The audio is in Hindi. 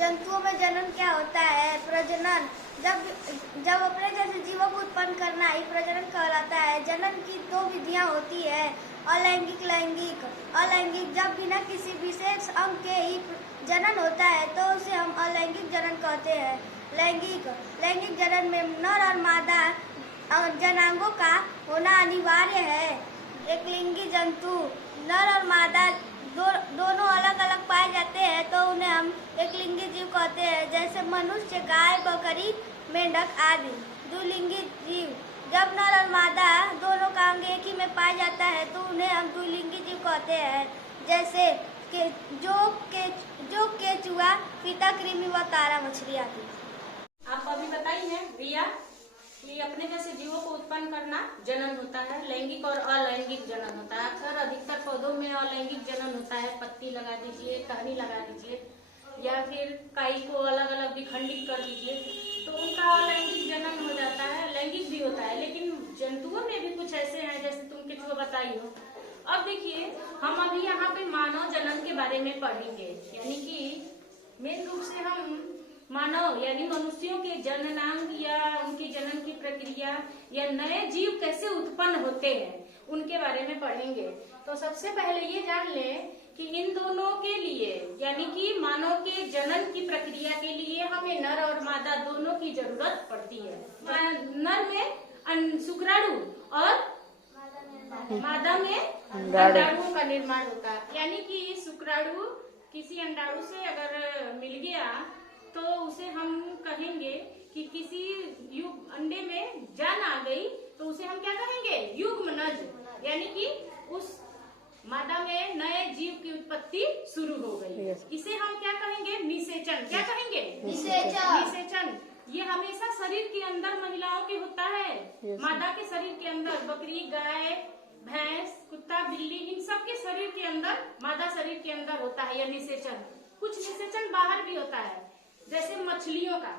जंतुओं में जनन क्या होता है? प्रजनन। जब अपने जैसे जीवों को उत्पन्न करना ही प्रजनन कहलाता है। जनन की दो विधियां होती है, अलैंगिक, लैंगिक। अलैंगिक जब बिना किसी विशेष अंग के ही जनन होता है तो उसे हम अलैंगिक जनन कहते हैं। लैंगिक जनन में नर और मादा जनांगों का होना अनिवार्य है। एक लिंगी जंतु नर और मादा दोनों अलग अलग पाए जाते हैं तो उन्हें हम एक लिंगी जीव कहते हैं, जैसे मनुष्य, गाय, बकरी, मेंढक आदि। द्विलिंगी जीव जब नर और मादा दोनों का अंग एक ही में पाया जाता है तो उन्हें हम द्विलिंगी जीव कहते हैं, जैसे जो केचुआ, फीता कृमि व तारा मछली आदि। आप अभी बताइए रिया कि अपने जैसे जीवों को उत्पन्न करना जनन होता है, लैंगिक और अलैंगिक जनन होता है। अक्सर अधिकतर पौधों में अलैंगिक जनन होता है, पत्ती लगा दीजिए, टहनी लगा दीजिए या फिर काई को अलग अलग विखंडित कर दीजिए तो उनका अलैंगिक जनन हो जाता है। लैंगिक भी होता है, लेकिन जंतुओं में भी कुछ ऐसे हैं जैसे तुम केचुआ बताई हो। अब देखिए हम अभी यहाँ पे मानव जनन के बारे में पढ़ेंगे, यानी कि मेन रूप से हम मानव यानी मनुष्यों के जननांग या उनकी जनन की प्रक्रिया या नए जीव कैसे उत्पन्न होते हैं उनके बारे में पढ़ेंगे। तो सबसे पहले ये जान लें कि इन दोनों के लिए यानी कि मानव के जनन की प्रक्रिया के लिए हमें नर और मादा दोनों की जरूरत पड़ती है। नर में शुक्राणु और मादा में अंडाणुओं का निर्माण होता है, यानी कि शुक्राणु किसी अंडाणु से अगर मिल गया तो उसे हम कहेंगे कि किसी अंडे में जान आ गई तो उसे हम क्या कहेंगे? युग्मनज, यानी कि उस मादा में नए जीव की उत्पत्ति शुरू हो गई। इसे हम क्या कहेंगे? निषेचन। क्या कहेंगे? निषेचन। ये हमेशा शरीर के अंदर महिलाओं के होता है। मादा के शरीर के अंदर बकरी, गाय, भैंस, कुत्ता, बिल्ली, इन सब के शरीर के अंदर, मादा शरीर के अंदर होता है यह निषेचन। कुछ निषेचन बाहर भी होता है, जैसे मछलियों का